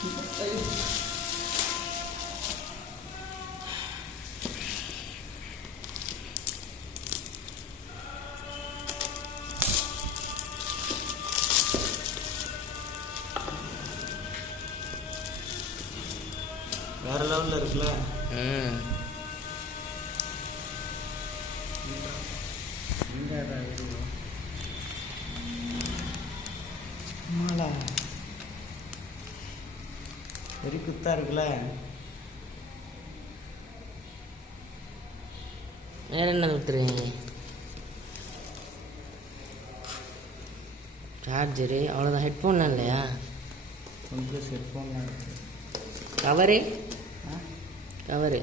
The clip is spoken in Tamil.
வேற லெவலில் இருக்குல்ல. வெறி குத்தா இருக்குல்ல. வேற என்ன கொடுத்துருங்க? சார்ஜரு அவ்வளோதான். ஹெட்ஃபோன்லாம் இல்லையா? ஒன் ப்ளஸ் ஹெட்ஃபோன்லாம் இருக்குது. Cover cover